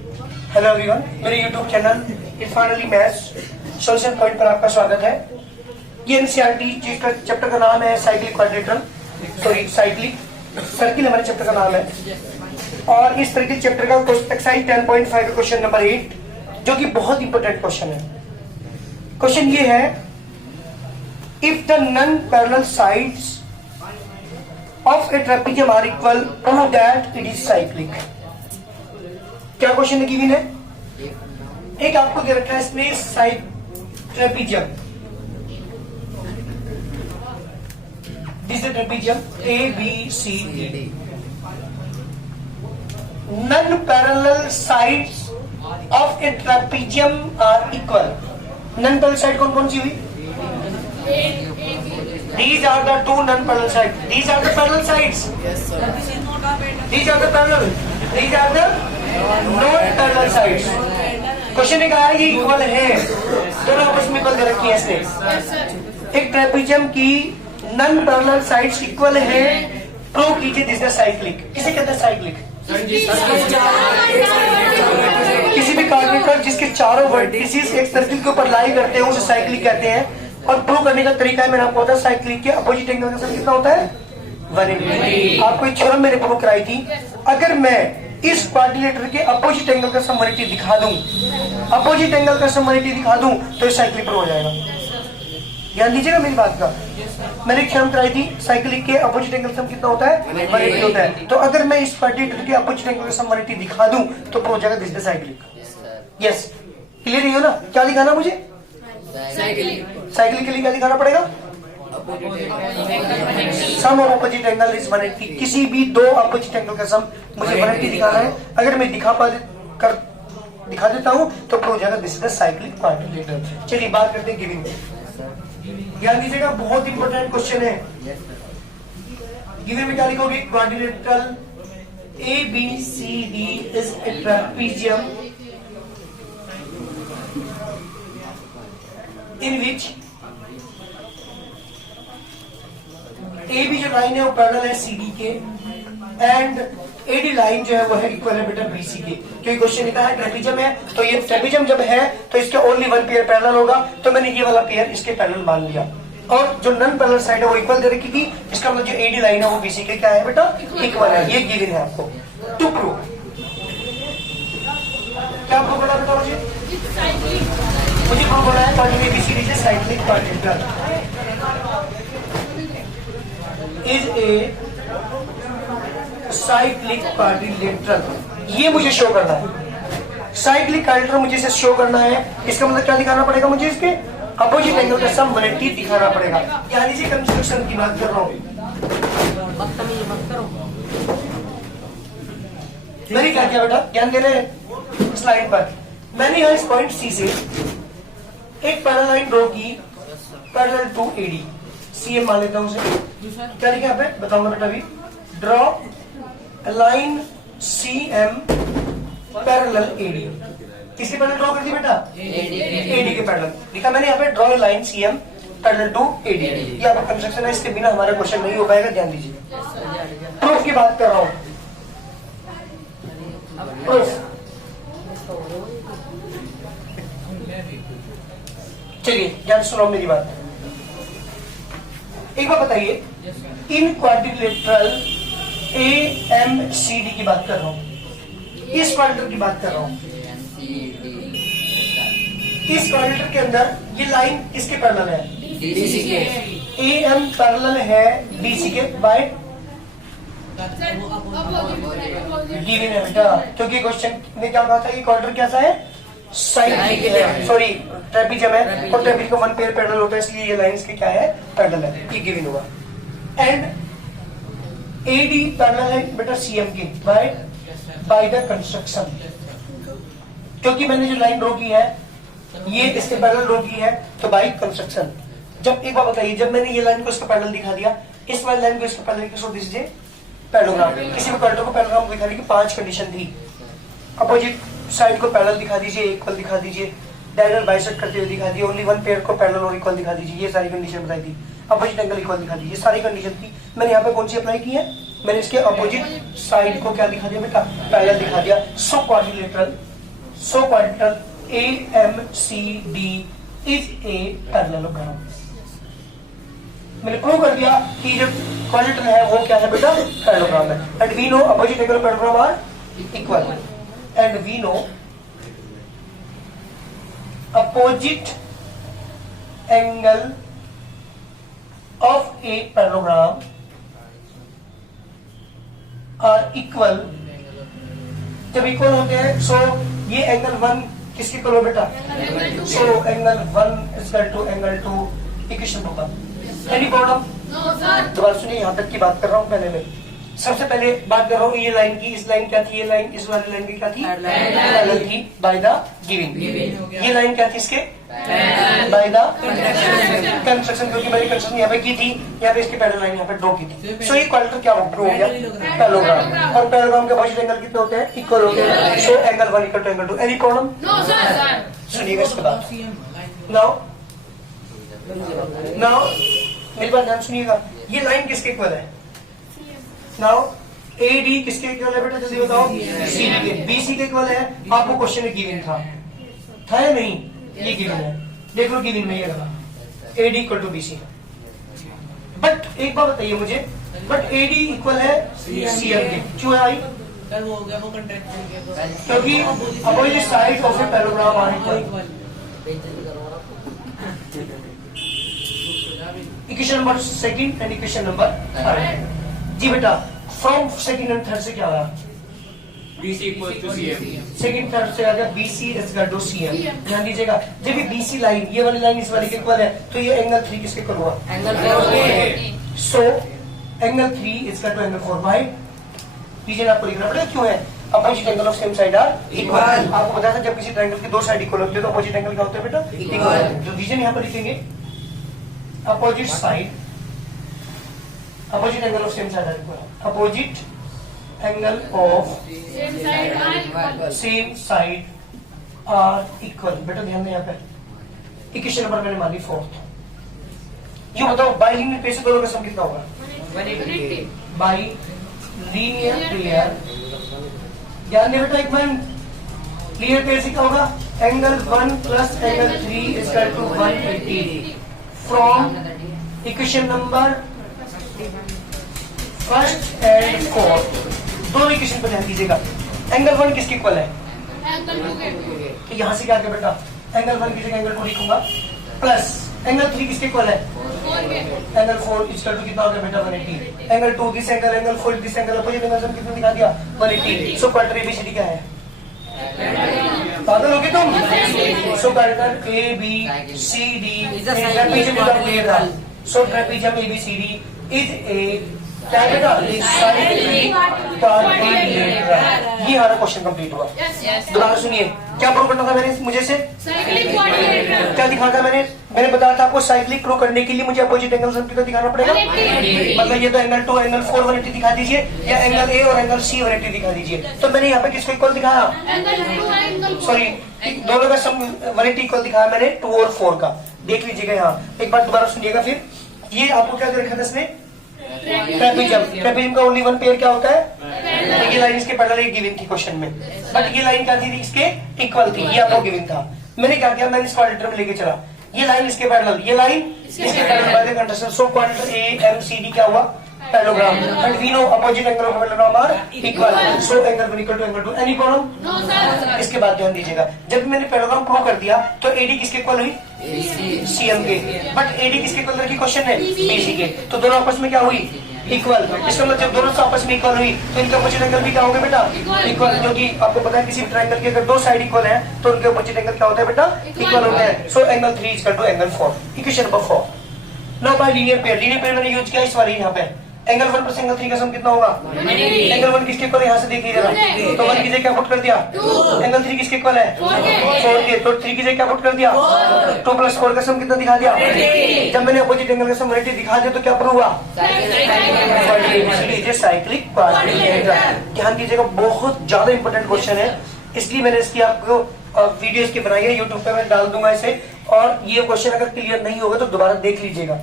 Hello everyone, मेरे YouTube channel Irfan Ali maths solution point पर आपका स्वागत है। ये एनसीईआरटी जिसका चैप्टर का नाम है साइक्लिक क्वाड्रेटरल, साइक्लिक सर्किल हमारे चैप्टर का नाम है। और इस तरह के चैप्टर का एक्सरसाइज 10.5 का क्वेश्चन नंबर 8, जो कि बहुत इंपॉर्टेंट क्वेश्चन है। क्वेश्चन ये है, if the non parallel sides of a trapezium are equal, prove that it is cyclic. क्या क्वेश्चन गिवन है? एक आपको दे रखा है इसमें side trapezium, this is trapezium A B C D. Non parallel sides of a trapezium are equal. Non parallel side कौन कौन सी हुई? These are the two non-parallel sides. These are the parallel sides. Yes, sir. These are the parallel. These are the non-parallel sides. Question एक आया, ये equal है, दोनों आपस में इक्वल दे रखी है इसने। एक ट्रेपेजियम की नॉन पैरेलल साइड्स इक्वल है, प्रूव कीजिए दिस इज साइक्लिक। किसे कहते हैं साइक्लिक? किसी भी कार्बोनेट जिसके चारों वर्टिसेस एक सर्किल के ऊपर लाई करते हैं उसे साइक्लिक कहते हैं। और प्रूव करने का तरीका है, मैंने आपको बताया साइक्लिक के अपोजिट एंगल का सम कितना होता है? 180। आपको एक थ्योरम मैंने प्रूव कराई थी, अगर मैं इस क्वाड्रिलेटरल के अपोजिट एंगल का सम 180 दिखा दूं, अपोजिट एंगल का सम 180 दिखा दूं तो ये साइक्लिक प्रूव हो जाएगा। ध्यान दीजिएगा मेरी बात का। मैंने एक थ्योरम कराई थी, साइक्लिक के अपोजिट एंगल सम कितना होता है? 180 होता है। तो अगर मैं इस क्वाड्रिलेटरल के अपोजिट एंगल का सम 180 दिखा दूं तो प्रूव हो जाएगा this is cyclic. Yes, clear है ना? क्या दिखाना मुझे? साइक्लिक के लिए क्या दिखाना पड़ेगा? सम ऑफ अपोजिट एंगल इज 180। किसी भी दो अपोजिट एंगल का सम मुझे 180 दिखाना है। अगर मैं दिखा देता हूं तो प्रूव हो जाएगा this is the cyclic quadrilateral. चलिए बात करते हैं गिविंग में। ध्यान दीजिएगा, बहुत इंपॉर्टेंट क्वेश्चन है। गिविंग में क्या लिखोगे? Quadrilateral A B C D is a trapezium in which A B जो लाइन है वो पैरेलल है सी डी के, एंड ए डी लाइन जो है वो है इक्वल है बेटा बी सी के। क्योंकि क्वेश्चन लिखा है ट्रेपेजियम है, तो ये ट्रेपेजियम जब है तो इसके ओनली वन पेयर पैरेलल होगा, तो मैंने ये वाला पेयर इसके पैरेलल मान लिया। और जो नॉन पैरेलल साइड है वो इक्वल दे रखी थी, इसका मतलब जो ए डी लाइन है वो बी सी के क्या है बेटा? इक्वल है। ये गिवन है आपको। टू प्रूव, क्या प्रूव करना बेटा मुझे प्रूव करना है क्वाड्रिलेटरल एबीसीडी से cyclic quadrilateral is a cyclic quadrilateral. ये मुझे शो करना है। साइक्लिक क्वाड्रिलेटरल मुझे इसे शो करना है। इसका मतलब क्या दिखाना पड़ेगा मुझे? इसके अपोजिट एंगल का सम 180 दिखाना पड़ेगा। यानी से कंस्ट्रक्शन की बात कर रहा हूं। मैंने क्या किया बेटा? ध्यान दे रहे स्लाइड पर। मैंने यहाँ इस पॉइंट सी से एक पैरेलल लाइन ड्रॉ की, पैरेलल टू एडी। सीएम मान लेता हूं उसे। क्या लिखा पे बताऊंगा बेटा अभी। Draw line CM parallel AD. किसके पैरेलल ड्रॉ कर दी बेटा? एडी के पैरेलल लिखा मैंने यहाँ पे। Draw line CM parallel to AD. ये आपका कंस्ट्रक्शन है, इसके बिना हमारा क्वेश्चन नहीं हो पाएगा। ध्यान दीजिए, प्रूफ की बात कर रहा हूं। प्रूफ, चलिए ध्यान सुनो मेरी बात। एक बार बताइए, in quadrilateral A M C D की बात कर रहा हूं, इस क्वाड्रिलेटर की बात कर रहा हूं। इस क्वाड्रिलेटर के अंदर ये लाइन किसके पैरेलल है? बीसी के। ए एम पैरेलल है बीसी के बाय गिवन है बेटा। क्योंकि क्वेश्चन में क्या कहा था? ये क्वाड्रिलेटर कैसा है? साइक्लिक है, सॉरी ट्रेपेजियम है, और ट्रेपेजियम का वन पेयर पैरेलल होता है, इसलिए ये लाइंस के क्या है? पैरेलल है। ये गिवन होगा। एंड एडी पैरेलल है बेटा सीएम के बाय द कंस्ट्रक्शन। क्योंकि मैंने जो लाइन ड्रॉ की है ये इसके पैरेलल ड्रॉ की है, तो बाय कंस्ट्रक्शन। जब एक बार बताइए, जब मैंने ये लाइन को इसका पैरेलल दिखा दिया, इस वाली लाइन को इसका पैरेलल दिखा पैरेललोग्राम। किसी भी क्वाड्रेटर को पैरेललोग्राम दिखाने की 5 कंडीशन थी। अपोजिट साइड को पैरेलल दिखा दीजिए, इक्वल दिखा दीजिए, डायगोनल बाइसेक्ट करते हुए दिखा दिए, ओनली वन पेयर को पैरेलल और इक्वल दिखा दीजिए। ये सारी कंडीशन बताई थी। अपोजिट एंगल इक्वल दिखा दीजिए, ये सारी कंडीशन थी। मैंने यहाँ पे कौन सी अप्लाई की है? मैंने इसके अपोजिट साइड को क्या दिखा दिया बेटा, पैरेलल दिखा दिया। So quadrilateral AMCD is a parallelogram. मैंने प्रूव कर दिया कि जो क्वाड्रिलेटरल है वो क्या है बेटा, पैरेललोग्राम है। And we know opposite angle of parallelogram are equal, and we know opposite angle of a parallelogram are equal. जब इक्वल होते हैं सो ये एंगल 1 किसके इक्वल हो बेटा, so angle 1 is equal to angle 2 equation होगा। Any problem? दोबारा सुनिए, यहां तक की बात कर रहा हूं। पहले मैं सबसे पहले बात कर रहा हूँ ये लाइन की। इस लाइन क्या थी, ये लाइन इस वाली लाइन की क्या थी, पैरेलल थी बाय द गिविंग। ये लाइन क्या थी इसके, बाय द कंस्ट्रक्शन, क्योंकि मैंने कंस्ट्रक्शन यहाँ पे की थी, यहाँ पे इसकी पैरेलल लाइन यहाँ पे ड्रॉ की थी। सो ये क्वाड्रेटर क्या हो गया, पैरेललोग्राम। और पैरेललोग्राम के अपोजिट एंगल कितने होते हैं, इक्वल होते हैं। So angle 1 equal to angle 2। Any problem? सुनिएगा इसके बाद। नाउ मेरी बात ध्यान सुनिएगा, ये लाइन किसके इक्वल है। नाउ AD किसके इक्वल है बेटा, जल्दी बताओ, CD के। BC के इक्वल है, आपको क्वेश्चन में गिवन था या नहीं, ये गिवन है, देख लो गिवन में ये रहा AD equal to BC। But एक बात बताइए मुझे, बट AD इक्वल है CM के, क्यों है भाई, क्योंकि opposite side of a parallelogram are equal. Equation number second and equation number third. जी बेटा, फ्रॉम सेकंड एंड थर्ड से क्या हुआ, BC equals to CM। Second third से आ गया BC is equal to CM। ध्यान दीजिएगा, जब ये BC लाइन, ये वाली लाइन इस वाली के इक्वल है, तो ये एंगल 3 किसके इक्वल हुआ, angle 4। So angle 3 is equal to angle 4 by, reason आपको लिखना पड़ेगा, क्यों है, opposite angle of same side are equal. आपको पता था जब किसी ट्रायंगल की दो साइड इक्वल होती है तो अपोजिट एंगल क्या होता है बेटा, इक्वल। जो रीजन यहाँ पर लिखेंगे, opposite side, opposite angle of same side are equal, opposite angle of same side are equal. बेटा ध्यान दें यहाँ पे, इक्वेशन नंबर मैंने मान ली 4th। ये बताओ बाई लीनियर पेयर से दोनों का सम कितना होगा, बाई लीनियर पेयर। ध्यान दें बेटा एक मिनट, लीनियर पेयर से क्या होगा, angle 1 plus angle 3 is equal to 180 from equation number first and fourth. दोनों इक्वेशन पर ध्यान दीजिएगा। एंगल 1 किसके इक्वल है, तो यहां से क्या आ गया बेटा, एंगल 1 की जगह एंगल 2 लिखूंगा, प्लस एंगल 3 किसके इक्वल है, एंगल 4 इज इक्वल टू कितना हो गया बेटा 180। Angle 2 this angle, angle 4 this angle, opposite angle sum कितना दिखा दिया 180। सो क्वाड्रेटर ABCD क्या है, पागल हो गए तुम। So quadrilateral ABCD is trapezium का प्लेन। So trapezium ABCD is a ये हमारा क्वेश्चन कंप्लीट हुआ। दोबारा सुनिए, क्या प्रूव करना था मैंने मुझे से, क्या दिखाना था मैंने बताया था आपको, साइक्लिक प्रूव करने के लिए मुझे अपोजिट एंगल सम कितना दिखाना पड़ेगा, मतलब ये तो एंगल 2 एंगल 4 180 दिखा दीजिए, या एंगल A और एंगल C 180 दिखा दीजिए। तो मैंने यहाँ पे किसको इक्वल दिखाया, सॉरी दोनों का सम 180 इक्वल दिखाया मैंने 2 और 4 का। देख लीजिएगा यहाँ एक बार दोबारा सुनिएगा। फिर ये आपको क्या दे रखा था इसमें, ट्रेपेजियम। ट्रेपेजियम का ओनली वन पेयर क्या होता है, तो ये लाइन इसके पैरेलल गिवन थी क्वेश्चन में, बट ये लाइन क्या थी इसके इक्वल थी, ये आपको गिवन था। मैंने क्या किया, मैंने इस क्वाड्रेटर में लेके चला, ये लाइन इसके पैरेलल, ये लाइन इसके parallel by the construction. So quadrilateral AMCD क्या हुआ, parallelogram. And we know opposite angle of parallelogram are equal. So angle 1 equal to angle 2। Any problem? इसके बाद ध्यान दीजिएगा, जब मैंने पैरेललोग्राम प्रूव कर दिया तो AD किसके इक्वल हुई, CM के, बट AD किसके इक्वल की क्वेश्चन है, BC के। तो दोनों आपस में क्या हुई, इक्वल। इसका मतलब जब दोनों आपस में इक्वल हुई तो इनका अपोजिट एंगल भी क्या होगा बेटा, इक्वल। क्योंकि आपको पता है किसी भी ट्रायंगल के अगर दो साइड इक्वल है तो उनके अपोजिट एंगल क्या होता है बेटा, इक्वल होते हैं। So angle 3 is equal to angle 4। Equation number 4। Now by linear pair, linear pair मैंने यूज किया इस वाली यहाँ पे, एंगल 1 प्लस एंगल 3 का सम कितना होगा, एंगल 1 किसके इक्वल है, यहाँ से देख लीजिएगा, तो 1 की जगह क्या पुट कर दिया, एंगल 3 किसके इक्वल है, 4 के, तो 3 की जगह क्या पुट कर दिया, 2 प्लस 4 का सम कितना दिखा दिया। जब मैंने अपोजिट एंगल का सम 180 दिखा दिया तो क्या प्रूव हुआ, साइक्लिक क्वाड्रिलेटरल। ध्यान दीजिएगा, बहुत ज्यादा इंपॉर्टेंट क्वेश्चन है, इसलिए मैंने इसकी आपको वीडियोस की बनाई है, यूट्यूब पे मैं डाल दूंगा इसे। और ये क्वेश्चन अगर क्लियर नहीं होगा तो दोबारा देख लीजिएगा।